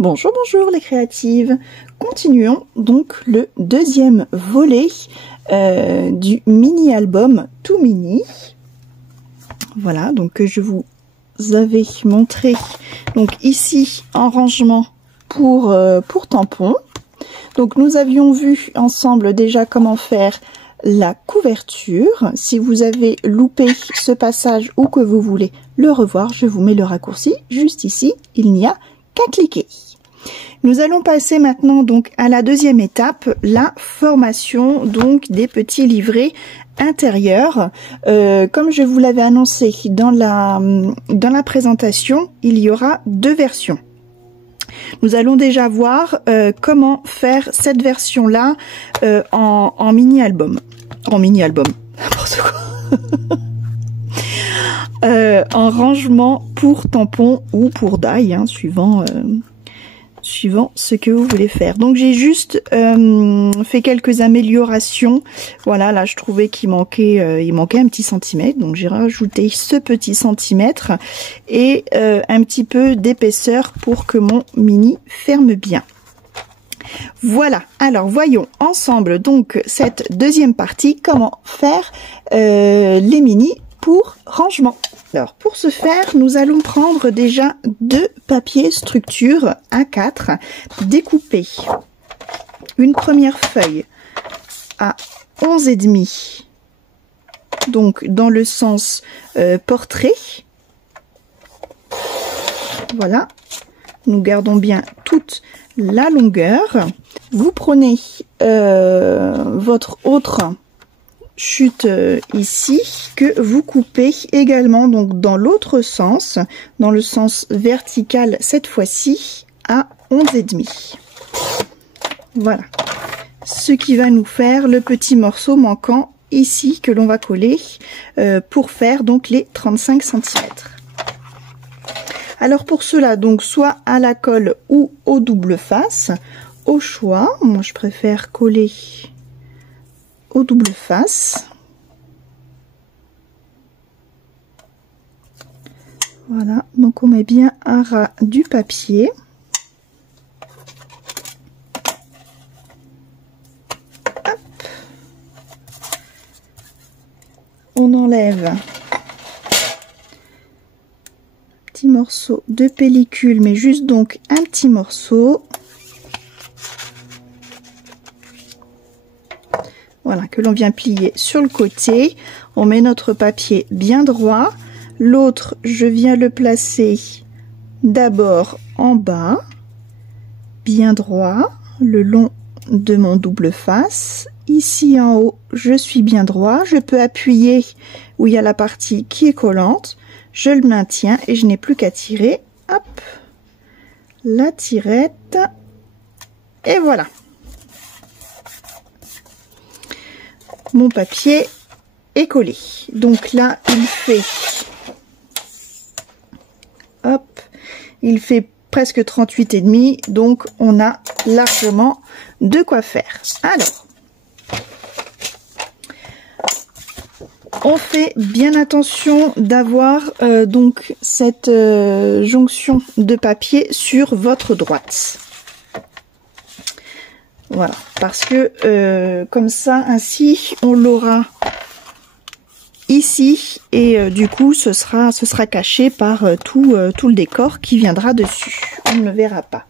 Bonjour, bonjour les créatives. Continuons donc le deuxième volet du mini-album tout mini. Voilà, donc que je vous avais montré donc ici en rangement pour tampons. Donc nous avions vu ensemble déjà comment faire la couverture. Si vous avez loupé ce passage ou que vous voulez le revoir, je vous mets le raccourci juste ici. Il n'y a qu'à cliquer. Nous allons passer maintenant donc à la deuxième étape, la formation donc des petits livrets intérieurs. Comme je vous l'avais annoncé dans la présentation, il y aura deux versions. Nous allons déjà voir comment faire cette version-là en mini-album. En mini-album, n'importe quoi. En rangement pour tampons ou pour die, hein, suivant ce que vous voulez faire. Donc j'ai juste fait quelques améliorations. Voilà, là je trouvais qu'il manquait un petit centimètre, donc j'ai rajouté ce petit centimètre et un petit peu d'épaisseur pour que mon mini ferme bien. Voilà, alors voyons ensemble donc cette deuxième partie, comment faire les mini pour rangement. Alors pour ce faire, nous allons prendre déjà deux papiers structure A4 découpés. Une première feuille à 11,5, donc dans le sens portrait. Voilà, nous gardons bien toute la longueur. Vous prenez votre autre chute ici que vous coupez également donc dans l'autre sens, dans le sens vertical cette fois-ci à 11,5. Voilà, ce qui va nous faire le petit morceau manquant ici que l'on va coller pour faire donc les 35 cm. Alors pour cela, donc soit à la colle ou au double face, au choix. Moi je préfère coller au double face. Voilà, donc on met bien un ras du papier. Hop. On enlève petit morceau de pellicule, mais juste donc un petit morceau. Voilà, que l'on vient plier sur le côté. On met notre papier bien droit. L'autre, je viens le placer d'abord en bas, bien droit, le long de mon double face. Ici en haut, je suis bien droit. Je peux appuyer où il y a la partie qui est collante. Je le maintiens et je n'ai plus qu'à tirer. Hop, la tirette. Et voilà. Mon papier est collé. Donc là, il fait presque 38,5, donc on a largement de quoi faire. Alors, on fait bien attention d'avoir donc cette jonction de papier sur votre droite. Voilà, parce que comme ça, ainsi, on l'aura ici et du coup, ce sera caché par tout le décor qui viendra dessus. On ne le verra pas.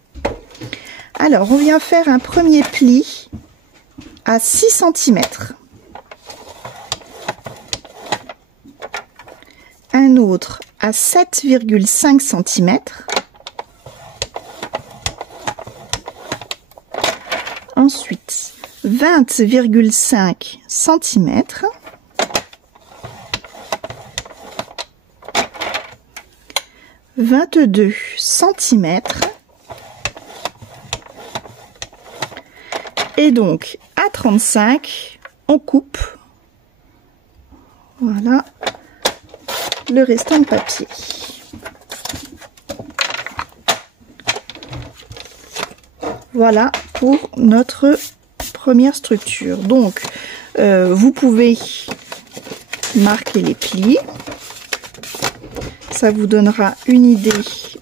Alors, on vient faire un premier pli à 6 cm. Un autre à 7,5 cm. Ensuite, 20,5 cm. « 22 cm. Et donc, à 35, on coupe. Voilà le restant de papier. Voilà pour notre première structure. Donc, vous pouvez marquer les plis. Ça vous donnera une idée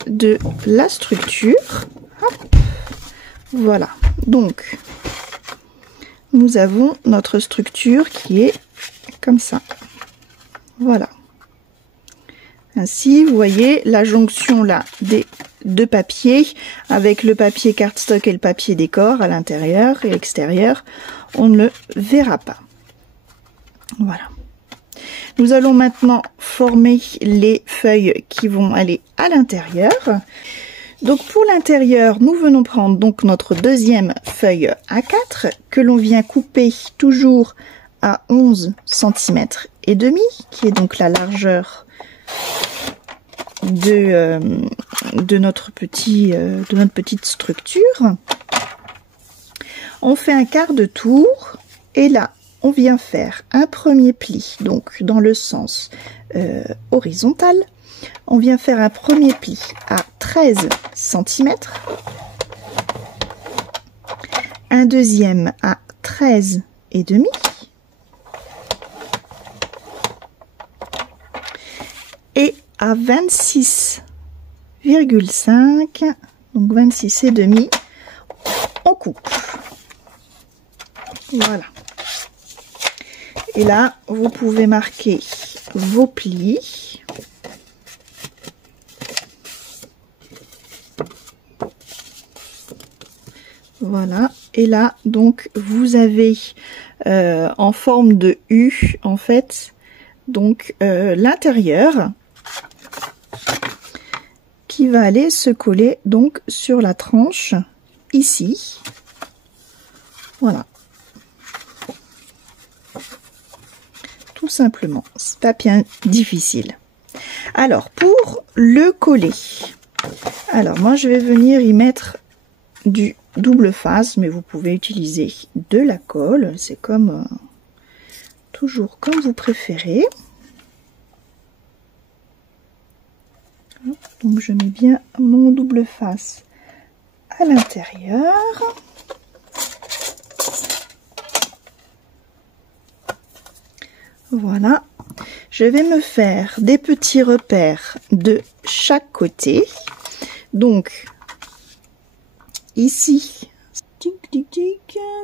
de la structure. Hop. Voilà, donc nous avons notre structure qui est comme ça. Voilà. Ainsi, vous voyez la jonction là des deux papiers avec le papier cardstock et le papier décor à l'intérieur et l'extérieur. On ne le verra pas. Voilà. Nous allons maintenant former les feuilles qui vont aller à l'intérieur. Donc pour l'intérieur, nous venons prendre donc notre deuxième feuille A4 que l'on vient couper toujours à 11 cm et demi, qui est donc la largeur de notre petite structure. On fait un quart de tour et là on vient faire un premier pli, donc dans le sens horizontal. On vient faire un premier pli à 13 cm, un deuxième à 13 et demi, et à 26,5, donc 26 et demi, on coupe. Voilà. Et là, vous pouvez marquer vos plis. Voilà. Et là, donc, vous avez en forme de U, en fait, donc l'intérieur qui va aller se coller donc sur la tranche ici. Voilà. Tout simplement, c'est pas bien difficile. Alors pour le coller, alors moi je vais venir y mettre du double face, mais vous pouvez utiliser de la colle, c'est comme toujours comme vous préférez. Donc je mets bien mon double face à l'intérieur. Voilà, je vais me faire des petits repères de chaque côté. Donc, ici,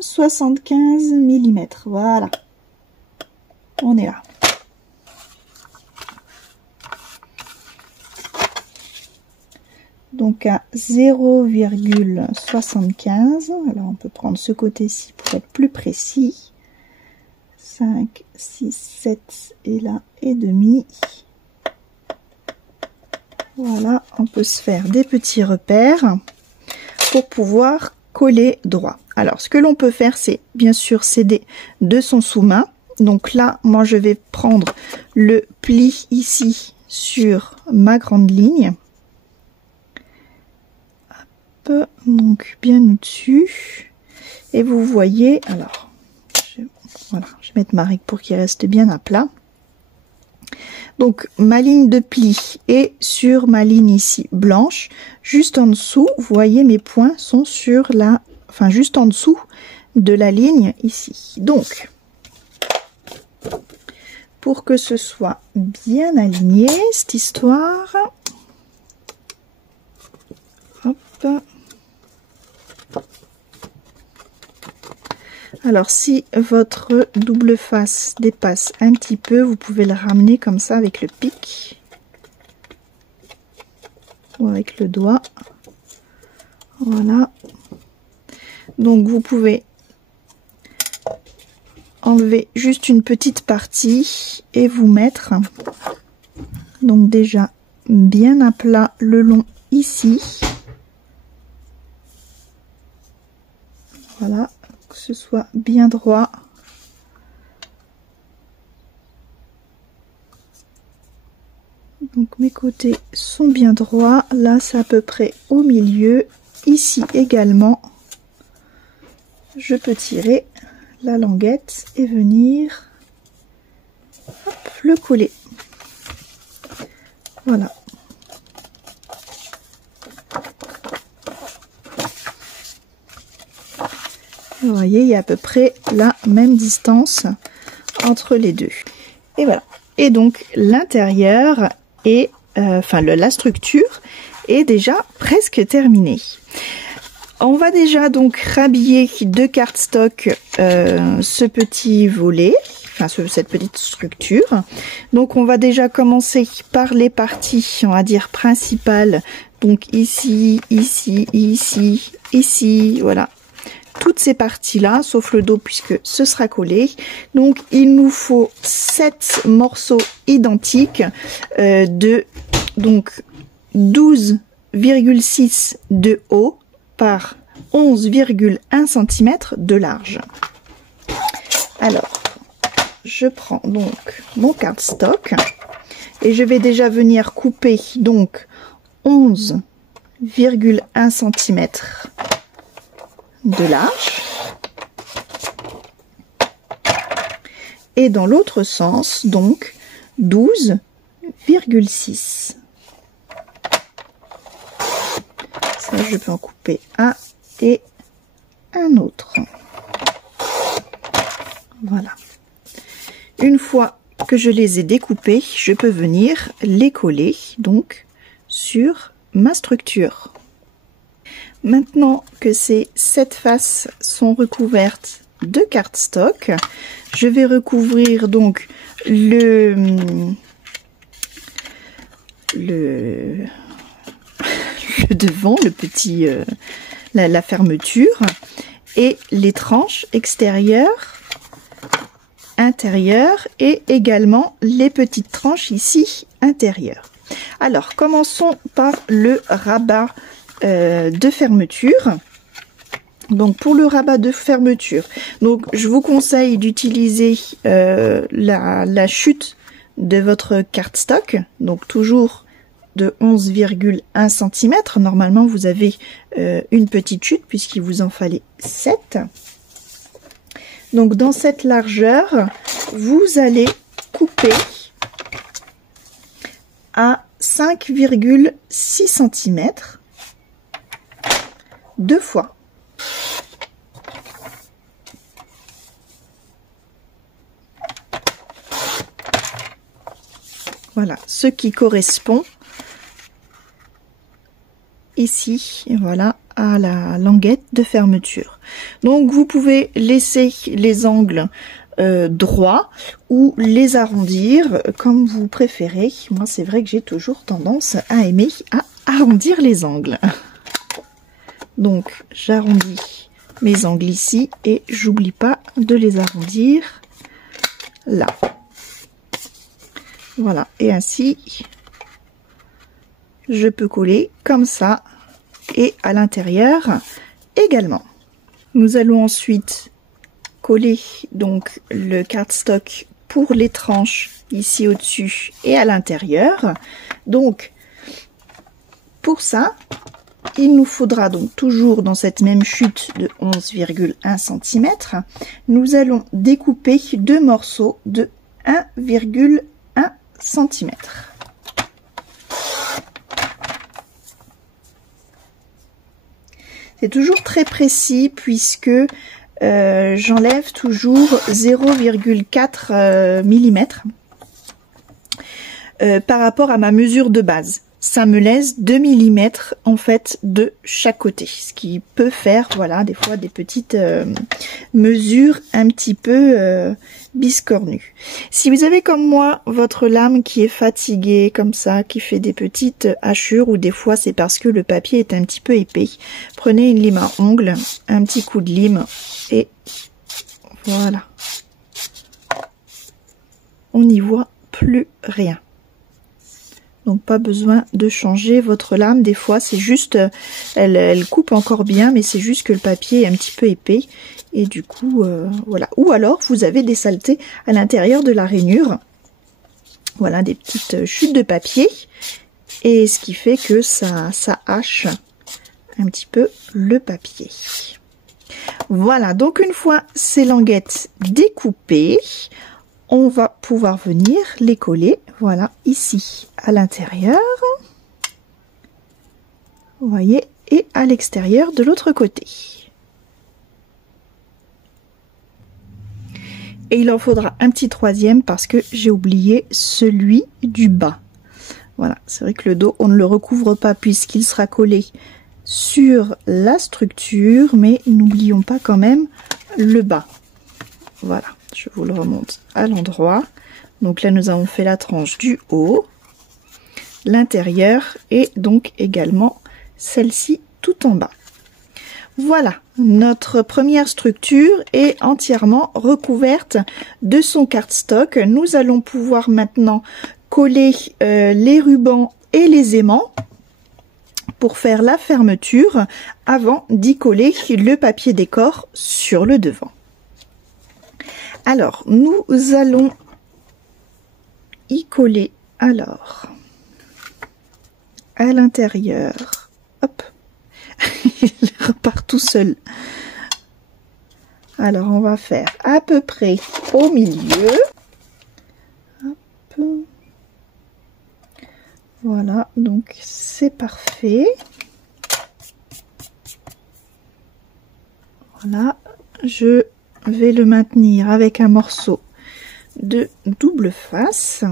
75 mm, voilà, on est là. Donc à 0,75, alors on peut prendre ce côté-ci pour être plus précis. 5, 6, 7 et là et demi. Voilà, on peut se faire des petits repères pour pouvoir coller droit. Alors ce que l'on peut faire, c'est bien sûr céder de son sous-main. Donc là, moi je vais prendre le pli ici sur ma grande ligne. Hop, donc bien au-dessus. Et vous voyez, alors voilà, je vais mettre ma règle pour qu'il reste bien à plat. Donc ma ligne de pli est sur ma ligne ici blanche. Juste en dessous, vous voyez mes points sont sur la, enfin juste en dessous de la ligne ici. Donc pour que ce soit bien aligné cette histoire, hop. Alors si votre double face dépasse un petit peu, vous pouvez le ramener comme ça avec le pic ou avec le doigt. Voilà. Donc vous pouvez enlever juste une petite partie et vous mettre donc déjà bien à plat le long ici. Voilà. Que ce soit bien droit. Donc mes côtés sont bien droits. Là c'est à peu près au milieu. Ici également. Je peux tirer la languette et venir hop, le coller. Voilà. Vous voyez, il y a à peu près la même distance entre les deux. Et voilà. Et donc l'intérieur est, la structure est déjà presque terminée. On va déjà donc rhabiller de cardstock ce petit volet, enfin cette petite structure. Donc on va déjà commencer par les parties, on va dire principales. Donc ici, ici, ici, ici, voilà. Toutes ces parties-là, sauf le dos puisque ce sera collé. Donc il nous faut 7 morceaux identiques de donc 12,6 de haut par 11,1 cm de large. Alors, je prends donc mon cardstock et je vais déjà venir couper donc 11,1 cm de large. Et dans l'autre sens, donc 12,6. Ça, je peux en couper un et un autre. Voilà. Une fois que je les ai découpés, je peux venir les coller donc sur ma structure. Maintenant que ces 7 faces sont recouvertes de cardstock, je vais recouvrir donc le devant, le petit la fermeture, et les tranches extérieures, intérieures, et également les petites tranches ici intérieures. Alors commençons par le rabat de fermeture. Donc pour le rabat de fermeture, donc je vous conseille d'utiliser la chute de votre cardstock, donc toujours de 11,1 cm. Normalement vous avez une petite chute puisqu'il vous en fallait 7. Donc dans cette largeur, vous allez couper à 5,6 cm 2 fois. Voilà, ce qui correspond ici, voilà, à la languette de fermeture. Donc vous pouvez laisser les angles droits ou les arrondir comme vous préférez. Moi c'est vrai que j'ai toujours tendance à aimer à arrondir les angles. Donc j'arrondis mes angles ici et j'oublie pas de les arrondir là. Voilà, et ainsi je peux coller comme ça et à l'intérieur également. Nous allons ensuite coller donc le cardstock pour les tranches ici au-dessus et à l'intérieur. Donc pour ça, il nous faudra donc toujours dans cette même chute de 11,1 cm, nous allons découper 2 morceaux de 1,1 cm. C'est toujours très précis puisque j'enlève toujours 0,4 mm par rapport à ma mesure de base. Ça me laisse 2 mm en fait de chaque côté, ce qui peut faire voilà des fois des petites mesures un petit peu biscornues. Si vous avez comme moi votre lame qui est fatiguée comme ça, qui fait des petites hachures, ou des fois c'est parce que le papier est un petit peu épais, prenez une lime à ongles, un petit coup de lime et voilà, on n'y voit plus rien. Donc pas besoin de changer votre lame, des fois c'est juste, elle coupe encore bien, mais c'est juste que le papier est un petit peu épais, et du coup, voilà. Ou alors vous avez des saletés à l'intérieur de la rainure, voilà, des petites chutes de papier, et ce qui fait que ça hache un petit peu le papier. Voilà, donc une fois ces languettes découpées, on va pouvoir venir les coller, voilà, ici à l'intérieur, vous voyez, et à l'extérieur de l'autre côté. Et il en faudra un petit troisième parce que j'ai oublié celui du bas. Voilà, c'est vrai que le dos, on ne le recouvre pas puisqu'il sera collé sur la structure, mais n'oublions pas quand même le bas. Voilà, je vous le remonte à l'endroit. Donc là, nous avons fait la tranche du haut, l'intérieur et donc également celle-ci tout en bas. Voilà, notre première structure est entièrement recouverte de son cardstock. Nous allons pouvoir maintenant coller les rubans et les aimants pour faire la fermeture avant d'y coller le papier décor sur le devant. Alors, nous allons y coller alors à l'intérieur. Hop, il repart tout seul. Alors, on va faire à peu près au milieu. Hop. Voilà, donc c'est parfait. Voilà, je vais le maintenir avec un morceau de double face.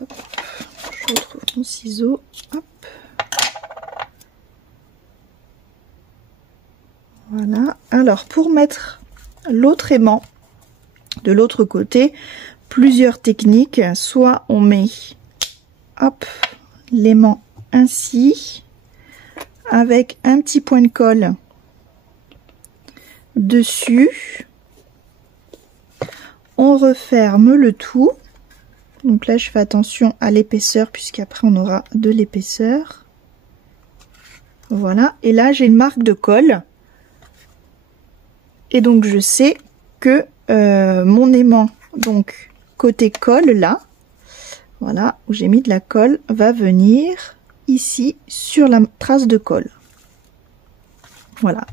Hop, je retrouve mon ciseau. Hop. Voilà. Alors, pour mettre l'autre aimant de l'autre côté, plusieurs techniques. Soit on met, hop, l'aimant ainsi, avec un petit point de colle dessus. On referme le tout. Donc là, je fais attention à l'épaisseur, puisqu'après on aura de l'épaisseur. Voilà. Et là, j'ai une marque de colle. Et donc, je sais que mon aimant, donc côté colle, là, voilà, où j'ai mis de la colle, va venir ici sur la trace de colle. Voilà.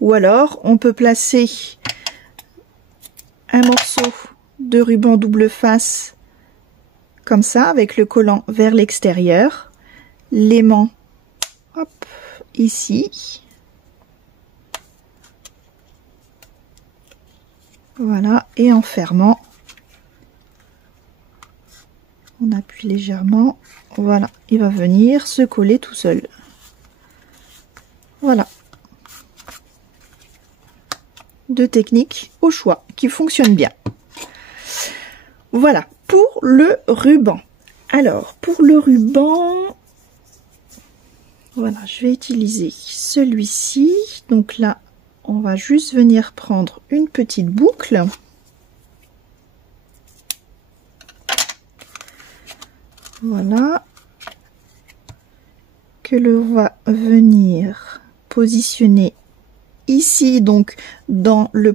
Ou alors, on peut placer un morceau de ruban double face comme ça, avec le collant vers l'extérieur, l'aimant, hop, ici. Voilà, et en fermant, on appuie légèrement, voilà, il va venir se coller tout seul. Voilà. Deux techniques au choix qui fonctionnent bien. Voilà, pour le ruban. Alors, pour le ruban, voilà, je vais utiliser celui-ci. Donc là, on va juste venir prendre une petite boucle. Voilà. Que l'on va venir positionner ici, donc dans le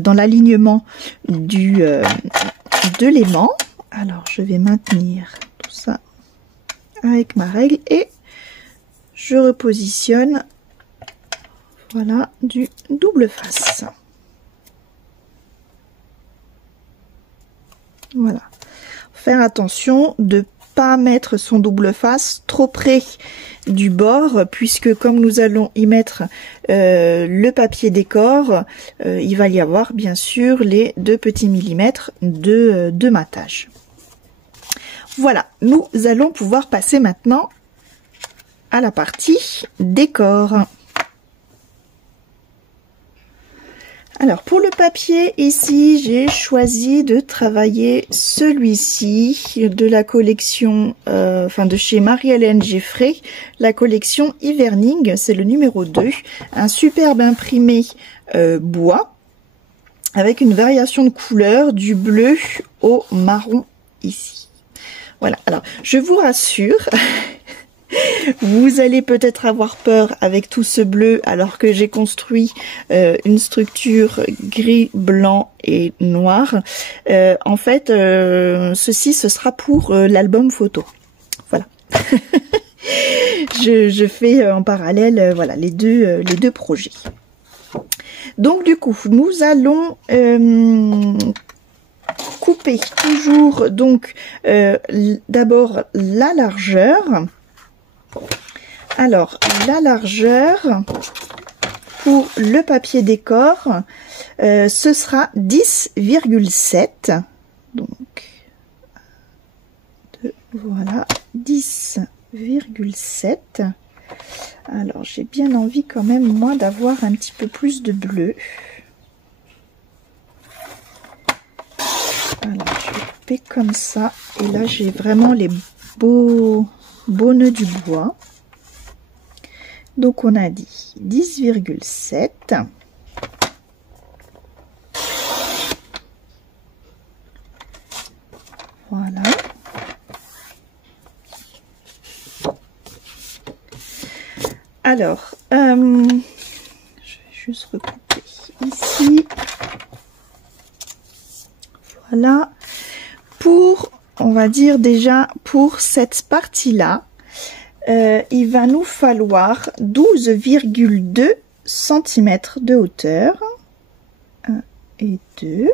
dans l'alignement de l'aimant. Alors, je vais maintenir tout ça avec ma règle et je repositionne. Voilà, du double face. Voilà. Faire attention de pas mettre son double face trop près du bord, puisque comme nous allons y mettre le papier décor, il va y avoir bien sûr les 2 petits millimètres de matage. Voilà, nous allons pouvoir passer maintenant à la partie décor. Alors pour le papier, ici j'ai choisi de travailler celui-ci de la collection, de chez Marie-Hélène Geffray, la collection Evening, c'est le numéro 2, un superbe imprimé bois avec une variation de couleur du bleu au marron ici. Voilà, alors je vous rassure. Vous allez peut-être avoir peur avec tout ce bleu alors que j'ai construit une structure gris, blanc et noir. En fait, ceci, ce sera pour l'album photo. Voilà. je fais en parallèle voilà, les deux projets. Donc du coup, nous allons couper toujours donc d'abord la largeur. Alors, la largeur pour le papier décor, ce sera 10,7. Donc, voilà, 10,7. Alors, j'ai bien envie quand même, moi, d'avoir un petit peu plus de bleu. Alors, je vais couper comme ça. Et là, j'ai vraiment les beaux nœuds du bois. Donc, on a dit 10,7. Voilà. Alors, je vais juste recouper ici. Voilà. Pour, on va dire déjà, pour cette partie-là, il va nous falloir 12,2 cm de hauteur. 1 et 2.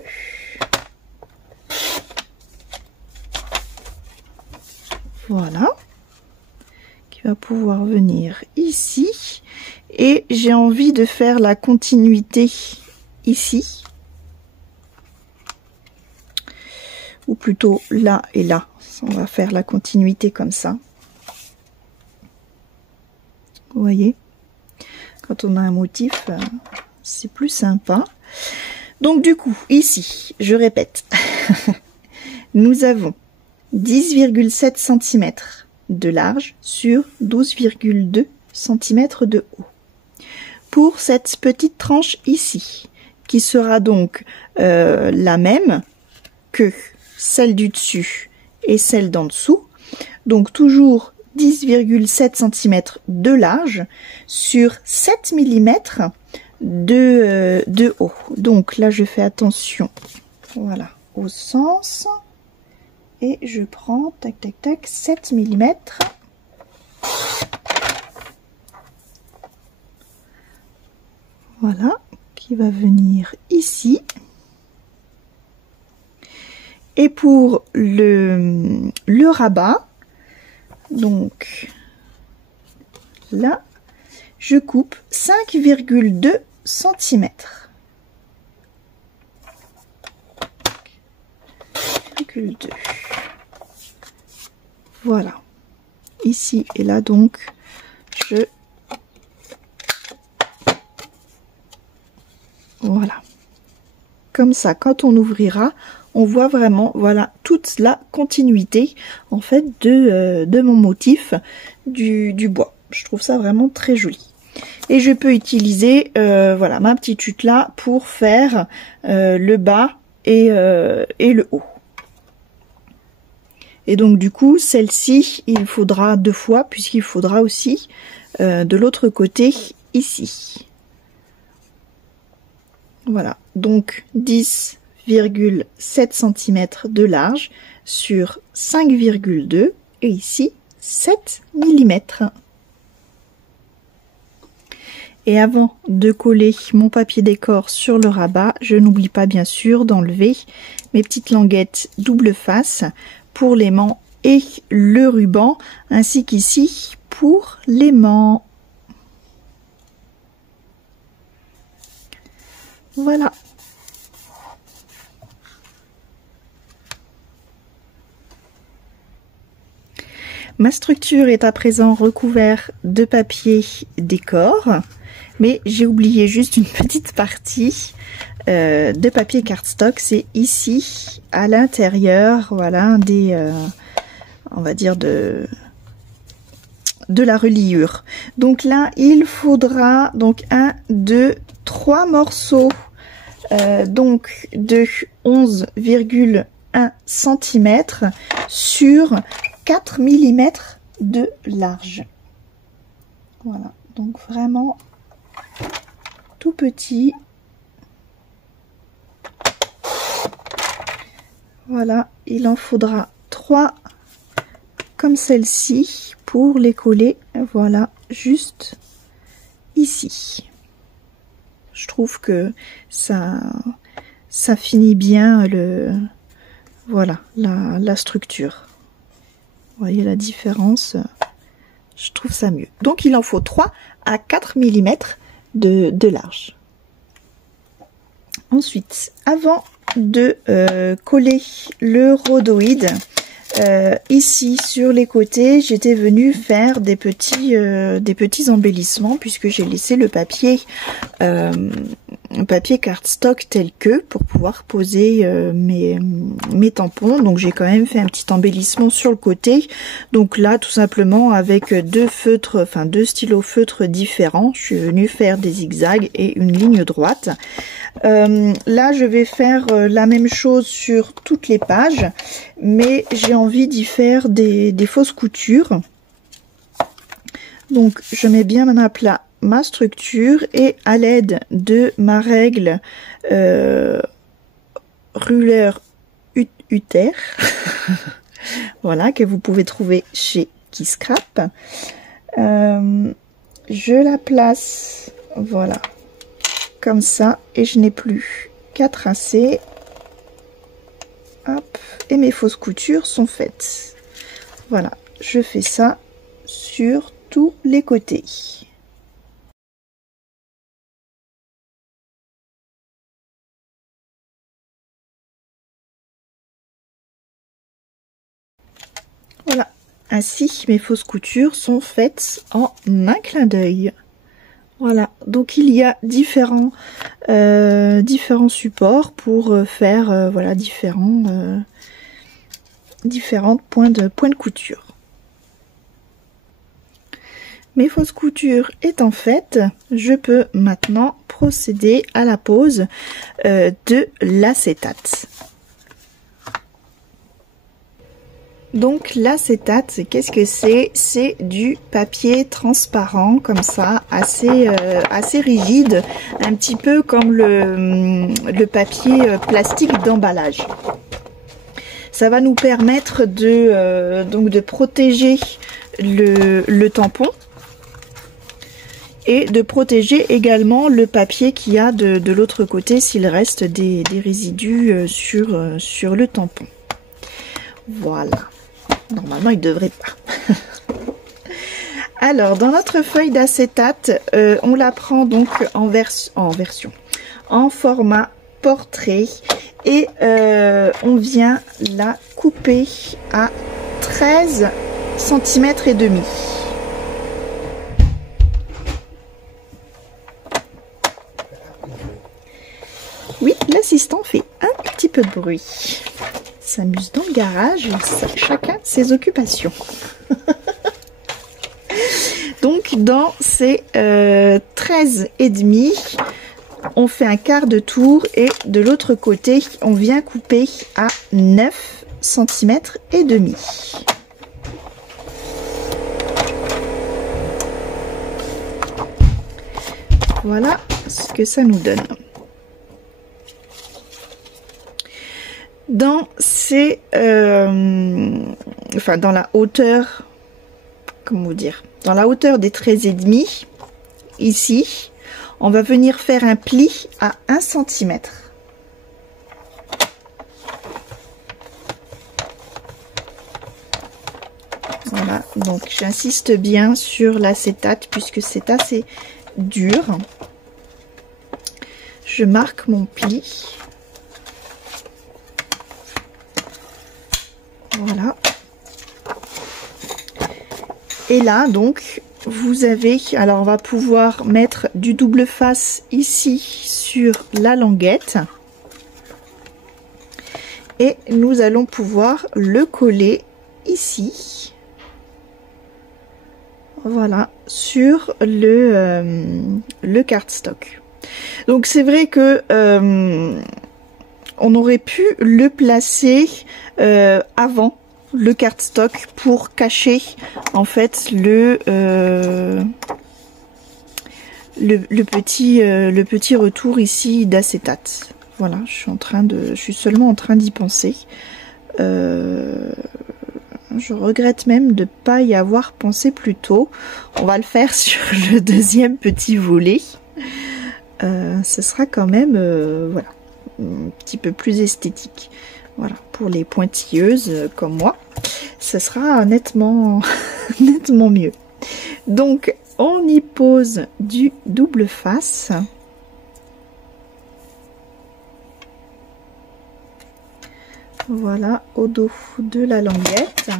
Voilà. Qui va pouvoir venir ici. Et j'ai envie de faire la continuité ici. Ou plutôt là et là. On va faire la continuité comme ça. Vous voyez, quand on a un motif, c'est plus sympa. Donc du coup, ici, je répète, nous avons 10,7 cm de large sur 12,2 cm de haut. Pour cette petite tranche ici, qui sera donc la même que celle du dessus et celle d'en dessous, donc toujours 10,7 cm de large sur 7 mm de haut. Donc là, je fais attention, voilà, au sens. Et je prends, tac, tac, tac, 7 mm. Voilà, qui va venir ici. Et pour le rabat, donc là, je coupe 5,2 cm. Voilà. Ici et là, donc, voilà. Comme ça, quand on ouvrira, on voit vraiment, voilà, toute la continuité, en fait, de mon motif du bois. Je trouve ça vraiment très joli. Et je peux utiliser, voilà, ma petite chute là pour faire le bas et le haut. Et donc, du coup, celle-ci, il faudra 2 fois, puisqu'il faudra aussi de l'autre côté, ici. Voilà, donc 10,7 cm de large sur 5,2 et ici 7 mm. Et avant de coller mon papier décor sur le rabat, je n'oublie pas bien sûr d'enlever mes petites languettes double face pour l'aimant et le ruban, ainsi qu'ici pour l'aimant. Voilà. Ma structure est à présent recouverte de papier décor, mais j'ai oublié juste une petite partie de papier cardstock. C'est ici, à l'intérieur, voilà, des, on va dire de la reliure. Donc là, il faudra donc 1, 2, 3 morceaux donc de 11,1 cm sur 4 mm de large. Voilà, donc vraiment tout petit. Voilà, il en faudra 3 comme celle-ci pour les coller, voilà, juste ici. Je trouve que ça finit bien voilà, la structure. Vous voyez la différence, je trouve ça mieux. Donc il en faut 3 à 4 mm de large. Ensuite, avant de coller le rhodoïde, ici sur les côtés, j'étais venue faire des petits embellissements puisque j'ai laissé le papier cardstock tel que pour pouvoir poser mes tampons. Donc j'ai quand même fait un petit embellissement sur le côté. Donc là, tout simplement avec deux stylos feutres différents, je suis venue faire des zigzags et une ligne droite. Là, je vais faire la même chose sur toutes les pages, mais j'ai envie d'y faire des fausses coutures. Donc, je mets bien à plat ma structure et à l'aide de ma règle Ruler Uther, voilà, que vous pouvez trouver chez Qui Scrap, je la place, voilà, comme ça, et je n'ai plus qu'à tracer. Hop, et mes fausses coutures sont faites. Voilà, je fais ça sur tous les côtés. Voilà, ainsi mes fausses coutures sont faites en un clin d'œil. Voilà, donc il y a différents supports pour faire voilà différents points de couture. Mes fausses coutures étant faites, je peux maintenant procéder à la pose de l'acétate. Donc l'acétate, qu'est-ce que c'est? C'est du papier transparent comme ça, assez rigide, un petit peu comme le papier plastique d'emballage. Ça va nous permettre de protéger le tampon et de protéger également le papier qu'il y a de l'autre côté s'il reste des résidus sur le tampon. Voilà. Normalement, il ne devrait pas. Alors, dans notre feuille d'acétate, on la prend donc en format portrait et on vient la couper à 13 cm et demi. Oui, l'assistant fait un petit peu de bruit. S'amuse dans le garage, chacun ses occupations. Donc dans ces 13 et demi, on fait un quart de tour et de l'autre côté, on vient couper à 9 cm et demi. Voilà ce que ça nous donne. Dans ces, dans la hauteur, comment vous dire, dans la hauteur des 13 et demi, ici, on va venir faire un pli à 1 cm. Voilà, donc j'insiste bien sur l'acétate puisque c'est assez dur. Je marque mon pli. Voilà. Et là, donc, vous avez... Alors, on va pouvoir mettre du double face ici sur la languette. Et nous allons pouvoir le coller ici. Voilà, sur le cardstock. Donc, c'est vrai que... on aurait pu le placer avant le cardstock pour cacher en fait le petit retour ici d'acétate. Voilà, je suis seulement en train d'y penser. Je regrette même de ne pas y avoir pensé plus tôt. On va le faire sur le deuxième petit volet. Ce sera quand même voilà, un petit peu plus esthétique. Voilà, pour les pointilleuses comme moi, ce sera nettement mieux. Donc, on y pose du double face. Voilà, au dos de la languette.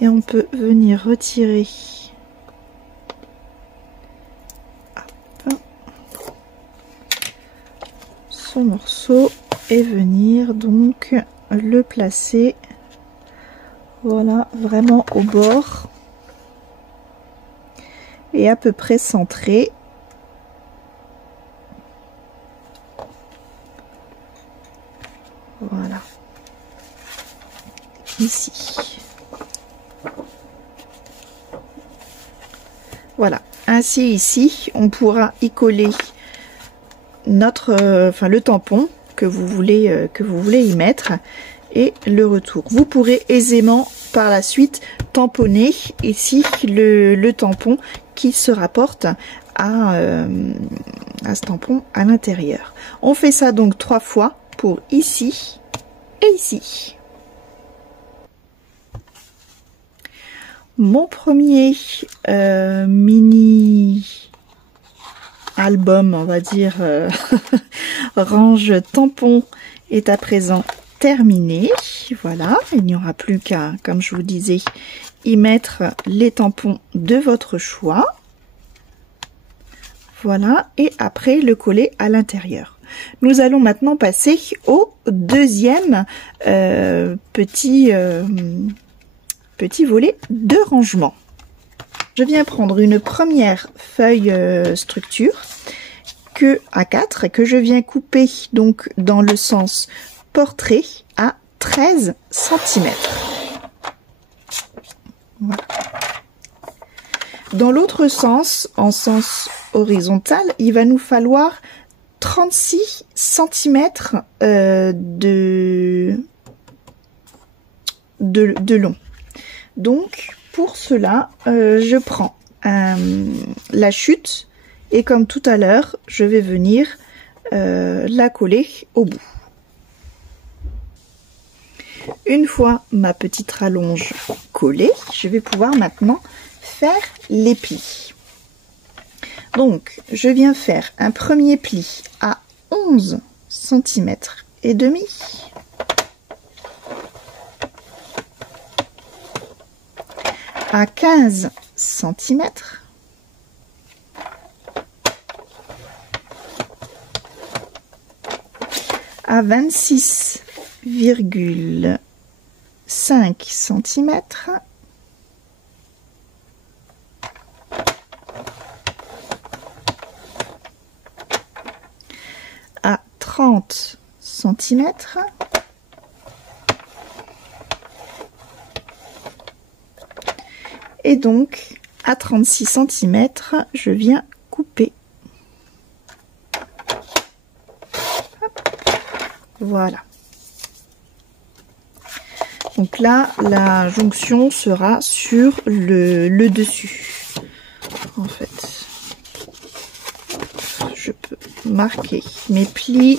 Et on peut venir retirer ce morceau et venir donc le placer, voilà, vraiment au bord et à peu près centré. Voilà, ici. Voilà, ainsi ici on pourra y coller notre le tampon que vous voulez y mettre et le retour. Vous pourrez aisément par la suite tamponner ici le tampon qui se rapporte à ce tampon à l'intérieur. On fait ça donc 3 fois pour ici et ici. Mon premier mini album, on va dire, range tampon est à présent terminé. Voilà, il n'y aura plus qu'à, comme je vous disais, y mettre les tampons de votre choix. Voilà, et après le coller à l'intérieur. Nous allons maintenant passer au deuxième petit volet de rangement. Je viens prendre une première feuille structure que A4 que je viens couper donc dans le sens portrait à 13 cm. Voilà. Dans l'autre sens, en sens horizontal, il va nous falloir 36 cm de long. Donc pour cela, je prends la chute et comme tout à l'heure, je vais venir la coller au bout. Une fois ma petite rallonge collée, je vais pouvoir maintenant faire les plis. Donc, je viens faire un premier pli à 11 cm et demi. À 15 cm. À 26,5 cm. À 30 cm. Et donc, à 36 cm, je viens couper. Hop. Voilà. Donc là, la jonction sera sur le dessus. En fait, je peux marquer mes plis.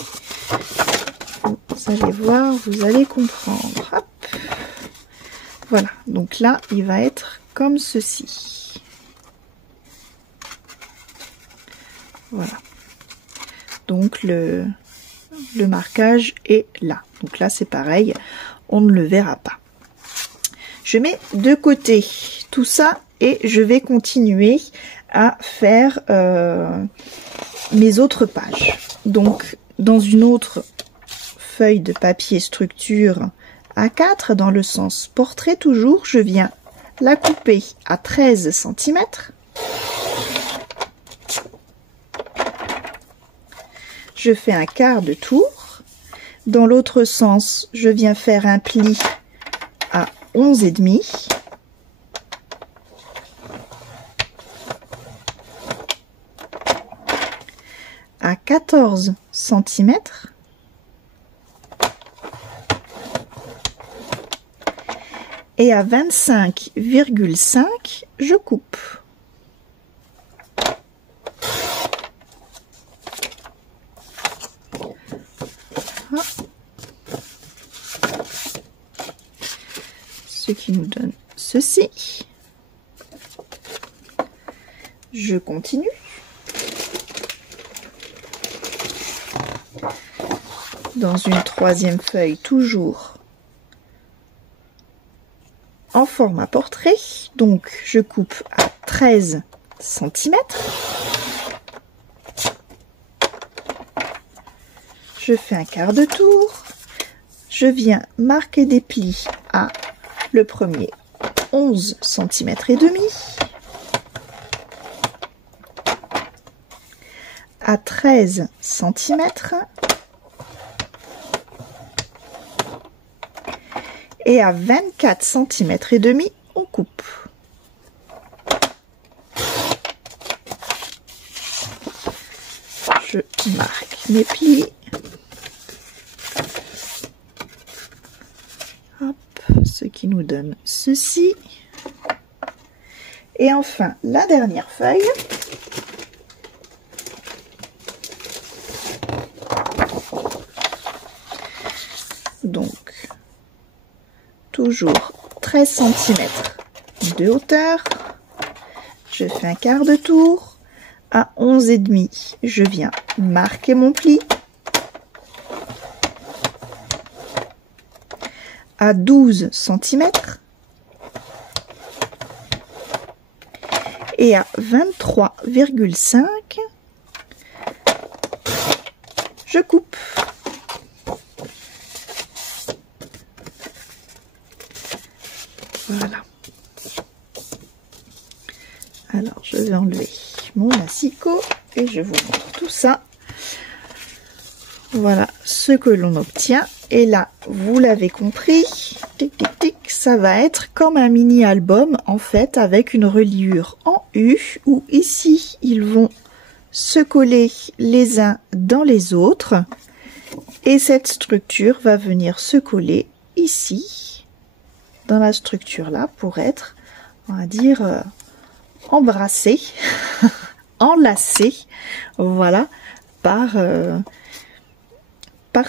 Vous allez voir, vous allez comprendre. Hop. Voilà. Donc là, il va être comme ceci. Voilà. Donc le marquage est là. Donc là c'est pareil, on ne le verra pas. Je mets de côté tout ça et je vais continuer à faire mes autres pages. Donc dans une autre feuille de papier structure A4 dans le sens portrait toujours, je viens la couper à 13 cm. Je fais un quart de tour. Dans l'autre sens, je viens faire un pli à 11,5. À 14 cm. Et à 25,5, je coupe. Ce qui nous donne ceci. je continue. Dans une troisième feuille, toujours en format portrait. Donc, je coupe à 13 cm. Je fais un quart de tour. Je viens marquer des plis à le premier 11 cm et demi. À 13 cm. Et à 24 cm et demi, on coupe. Je marque mes plis. Hop, ce qui nous donne ceci. Et enfin, la dernière feuille. Donc, toujours 13 cm de hauteur. Je fais un quart de tour. À 11,5, je viens marquer mon pli. À 12 cm. Et à 23,5, je coupe. Voilà. Alors, je vais enlever mon massicot et je vous montre tout ça. Voilà ce que l'on obtient. Et là, vous l'avez compris, tic tic tic, ça va être comme un mini album en fait, avec une reliure en U, où ici, ils vont se coller les uns dans les autres. Et cette structure va venir se coller ici, dans la structure là, pour être, on va dire, embrassé, enlacé, voilà, par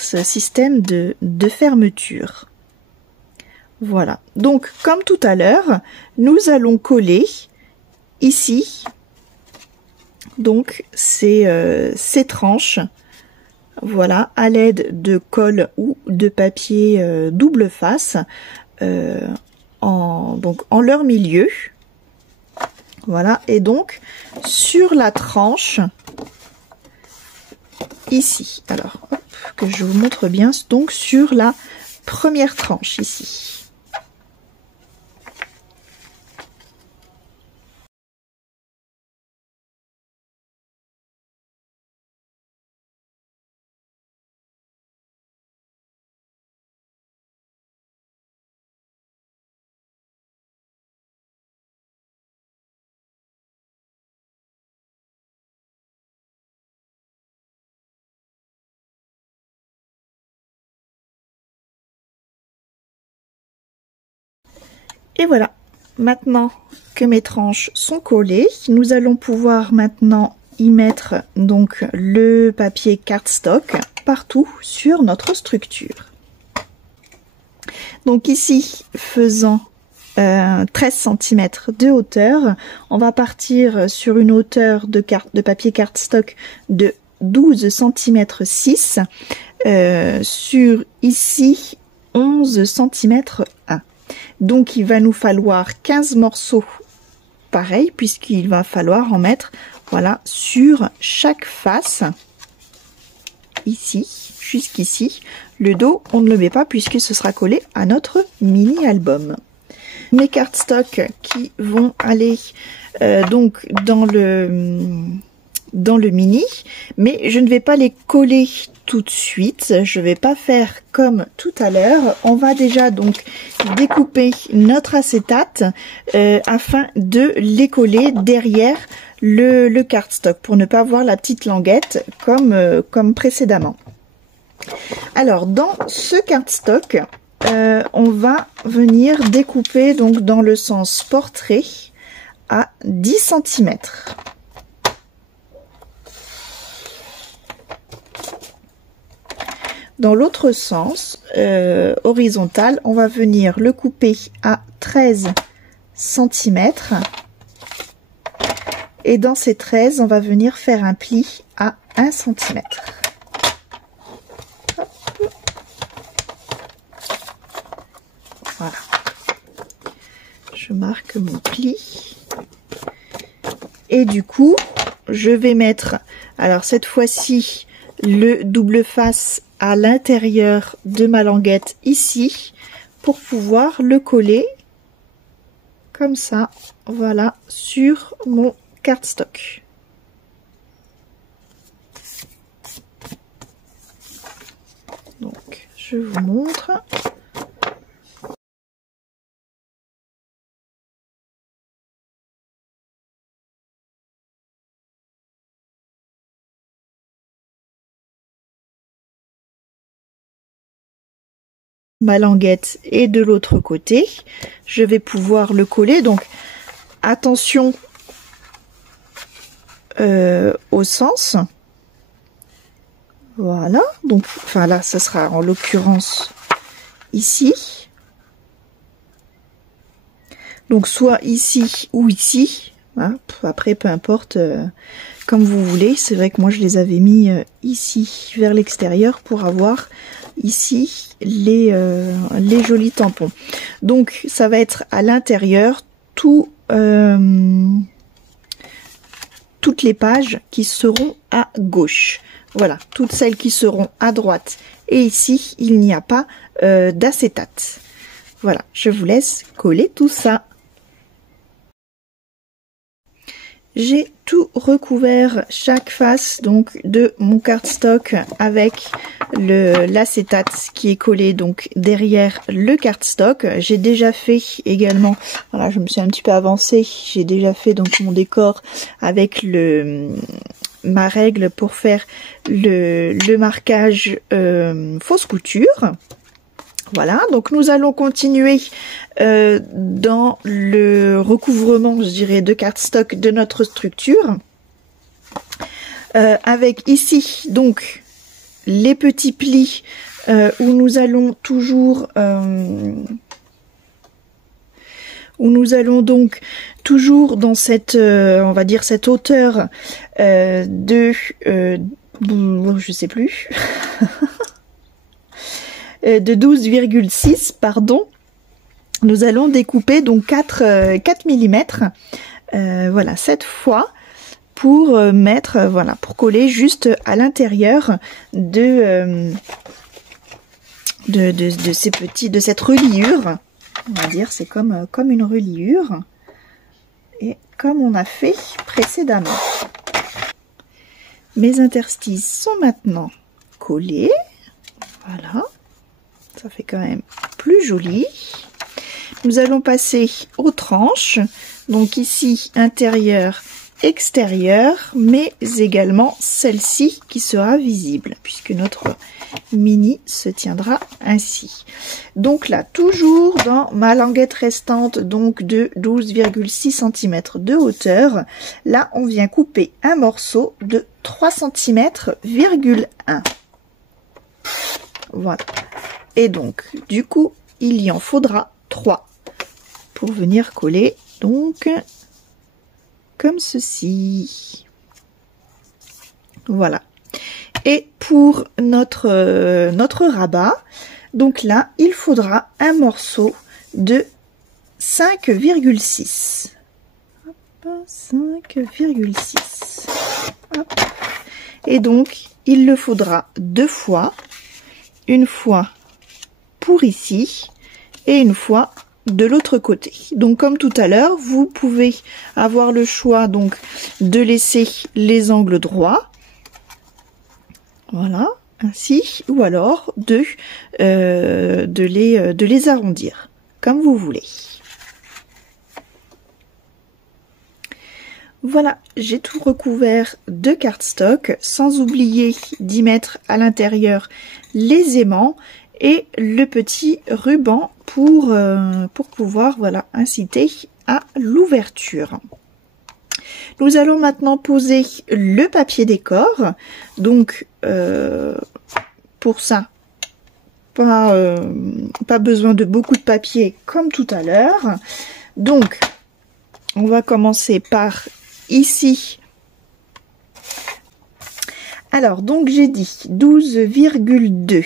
ce système de fermeture. Voilà, donc comme tout à l'heure, nous allons coller ici donc ces tranches, voilà, à l'aide de colle ou de papier double face donc en leur milieu. Voilà, et donc sur la tranche ici, alors hop, que je vous montre bien, donc sur la première tranche ici. Et voilà, maintenant que mes tranches sont collées, nous allons pouvoir maintenant y mettre donc le papier cardstock partout sur notre structure. Donc ici, faisant 13 cm de hauteur, on va partir sur une hauteur de papier cardstock de 12 cm 6 sur ici 11 cm 1. Donc il va nous falloir 15 morceaux pareil, puisqu'il va falloir en mettre, voilà, sur chaque face ici jusqu'ici. Le dos, on ne le met pas puisque ce sera collé à notre mini album. Mes cardstock qui vont aller donc dans le mini, mais je ne vais pas les coller tout de suite. Je vais pas faire comme tout à l'heure. On va déjà donc découper notre acétate afin de les coller derrière le cardstock pour ne pas avoir la petite languette comme précédemment. Alors dans ce cardstock, on va venir découper donc dans le sens portrait à 10 cm. Dans l'autre sens, horizontal, on va venir le couper à 13 cm. Et dans ces 13, on va venir faire un pli à 1 cm. Voilà. Je marque mon pli. Et du coup, je vais mettre, alors cette fois-ci, le double face à l'intérieur de ma languette ici, pour pouvoir le coller comme ça, voilà, sur mon cardstock. Donc, je vous montre. Ma languette est de l'autre côté, je vais pouvoir le coller, donc attention au sens, voilà, donc enfin là ça sera en l'occurrence ici, donc soit ici ou ici, hein, après peu importe, comme vous voulez. C'est vrai que moi je les avais mis ici vers l'extérieur pour avoir ici les jolis tampons. Donc ça va être à l'intérieur toutes les pages qui seront à gauche. Voilà, toutes celles qui seront à droite. Et ici, il n'y a pas d'acétate. Voilà, je vous laisse coller tout ça. J'ai tout recouvert chaque face donc de mon cardstock avec l'acétate qui est collé donc derrière le cardstock. J'ai déjà fait également, voilà, je me suis un petit peu avancée, j'ai déjà fait donc mon décor avec ma règle pour faire le marquage fausse couture. Voilà, donc nous allons continuer dans le recouvrement, je dirais, de cardstock de notre structure. Avec ici, donc, les petits plis où nous allons toujours... dans cette, on va dire, cette hauteur je sais plus... de 12,6 pardon, nous allons découper donc 4 mm, voilà, cette fois pour mettre, voilà, pour coller juste à l'intérieur de cette reliure, on va dire, c'est comme une reliure, et comme on a fait précédemment. Mes interstices sont maintenant collés, voilà. Ça fait quand même plus joli. Nous allons passer aux tranches. Donc ici, intérieur, extérieur, mais également celle-ci qui sera visible, puisque notre mini se tiendra ainsi. Donc là, toujours dans ma languette restante, donc de 12,6 cm de hauteur, là, on vient couper un morceau de 3 cm,1. Voilà. Et donc, du coup, il y en faudra 3 pour venir coller, donc, comme ceci. Voilà. Et pour notre rabat, donc là, il faudra un morceau de 5,6. 5,6. Et donc, il le faudra 2 fois. Une fois pour ici et une fois de l'autre côté. Donc comme tout à l'heure, vous pouvez avoir le choix donc de laisser les angles droits, voilà, ainsi, ou alors de les arrondir, comme vous voulez. Voilà, j'ai tout recouvert de cardstock, sans oublier d'y mettre à l'intérieur les aimants et le petit ruban pour pouvoir, voilà, inciter à l'ouverture. Nous allons maintenant poser le papier décor. Donc pour ça, pas besoin de beaucoup de papier comme tout à l'heure. Donc on va commencer par ici. Alors, donc j'ai dit 12,2.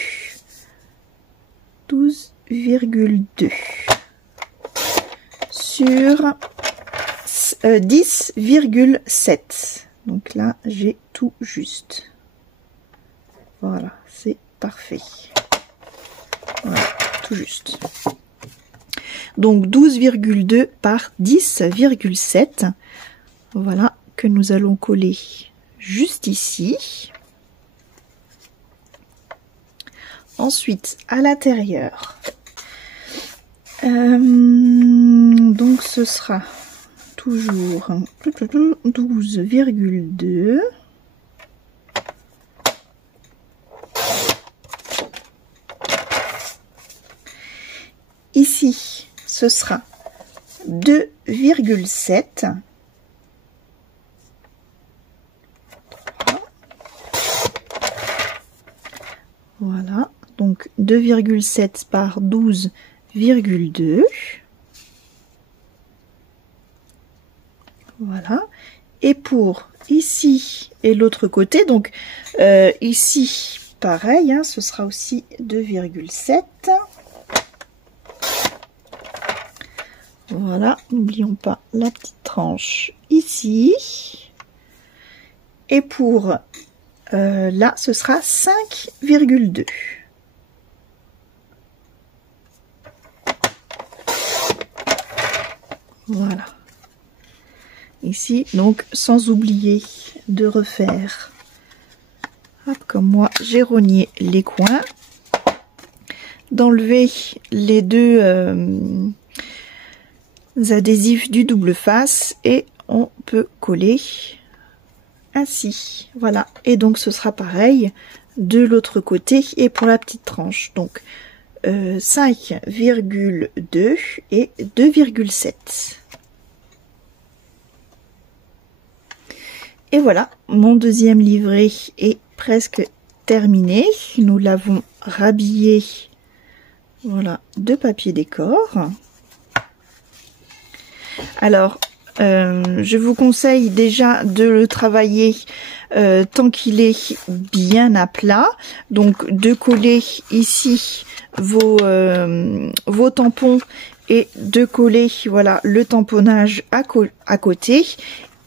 12,2 sur 10,7. Donc là, j'ai tout juste. Voilà, c'est parfait. Voilà, tout juste. Donc 12,2 par 10,7. Voilà, que nous allons coller juste ici. Ensuite, à l'intérieur. Donc ce sera toujours 12,2. Ici, ce sera 2,7. Voilà, donc 2,7 par 12,2. Voilà. Et pour ici et l'autre côté, donc ici, pareil, hein, ce sera aussi 2,7. Voilà, n'oublions pas la petite tranche ici. Et pour là, ce sera 5,2. Voilà. Ici, donc, sans oublier de refaire, hop, comme moi, j'ai rogné les coins, d'enlever les deux adhésifs du double face et on peut coller ainsi. Voilà. Et donc, ce sera pareil de l'autre côté et pour la petite tranche. Donc, 5,2 et 2,7. Et voilà, mon deuxième livret est presque terminé. Nous l'avons rhabillé, voilà, de papier décor. Alors, je vous conseille déjà de le travailler tant qu'il est bien à plat. Donc, de coller ici vos tampons et de coller, voilà, le tamponnage à côté.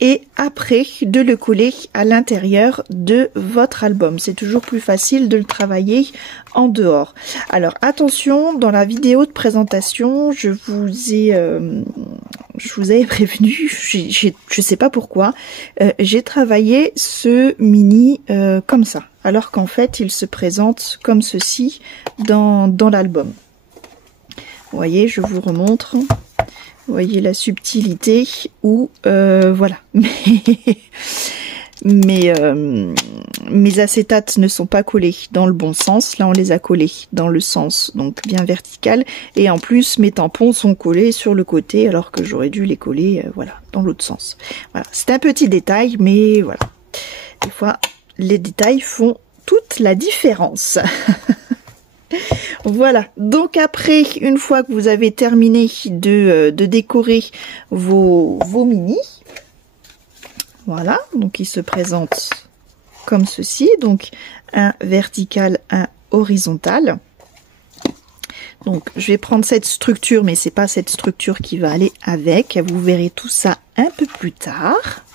Et après de le coller à l'intérieur de votre album. C'est toujours plus facile de le travailler en dehors. Alors attention, dans la vidéo de présentation, je vous avais prévenu, je sais pas pourquoi, j'ai travaillé ce mini comme ça. Alors qu'en fait, il se présente comme ceci dans l'album. Vous voyez, je vous remontre. Vous voyez la subtilité où voilà, mes acétates ne sont pas collés dans le bon sens. Là, on les a collés dans le sens donc bien vertical. Et en plus, mes tampons sont collés sur le côté alors que j'aurais dû les coller voilà, dans l'autre sens. Voilà, c'est un petit détail, mais voilà. Des fois, les détails font toute la différence. Voilà, donc après, une fois que vous avez terminé de décorer vos mini, voilà, donc ils se présentent comme ceci, donc un vertical, un horizontal. Donc je vais prendre cette structure, mais c'est pas cette structure qui va aller avec, vous verrez tout ça un peu plus tard.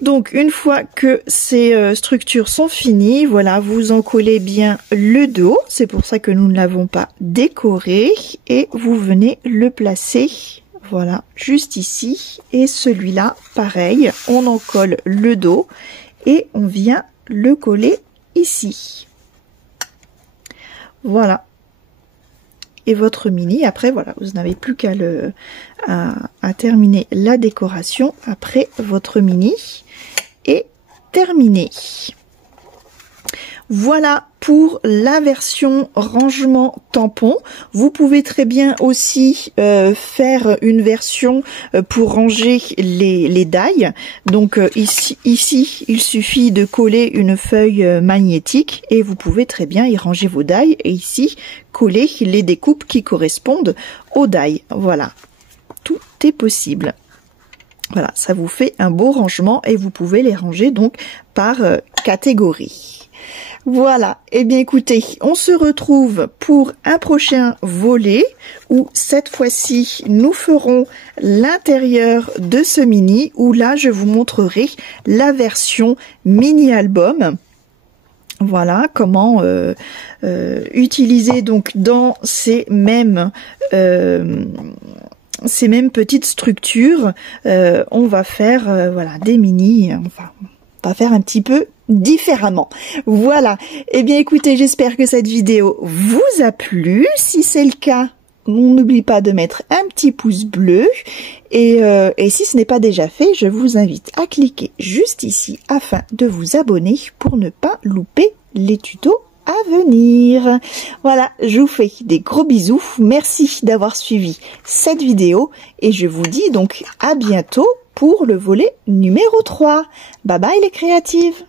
Donc une fois que ces structures sont finies, voilà, vous en collez bien le dos, c'est pour ça que nous ne l'avons pas décoré, et vous venez le placer, voilà, juste ici, et celui-là, pareil, on en colle le dos, et on vient le coller ici. Voilà. Et votre mini, après, voilà, vous n'avez plus qu'à terminer la décoration, après votre mini est terminé. Voilà pour la version rangement tampon. Vous pouvez très bien aussi faire une version pour ranger les dailles. Donc ici, il suffit de coller une feuille magnétique et vous pouvez très bien y ranger vos dailles. Et ici, coller les découpes qui correspondent aux dailles. Voilà, tout est possible. Voilà, ça vous fait un beau rangement et vous pouvez les ranger donc par catégorie. Voilà, et bien écoutez, on se retrouve pour un prochain volet où cette fois-ci nous ferons l'intérieur de ce mini, où là je vous montrerai la version mini album. Voilà comment utiliser donc dans ces mêmes petites structures, on va faire voilà des mini, enfin on va faire un petit peu différemment. Voilà, et bien écoutez, j'espère que cette vidéo vous a plu. Si c'est le cas, on n'oublie pas de mettre un petit pouce bleu et si ce n'est pas déjà fait, je vous invite à cliquer juste ici afin de vous abonner pour ne pas louper les tutos à venir. Voilà, je vous fais des gros bisous. Merci d'avoir suivi cette vidéo et je vous dis donc à bientôt pour le volet numéro 3. Bye bye les créatives!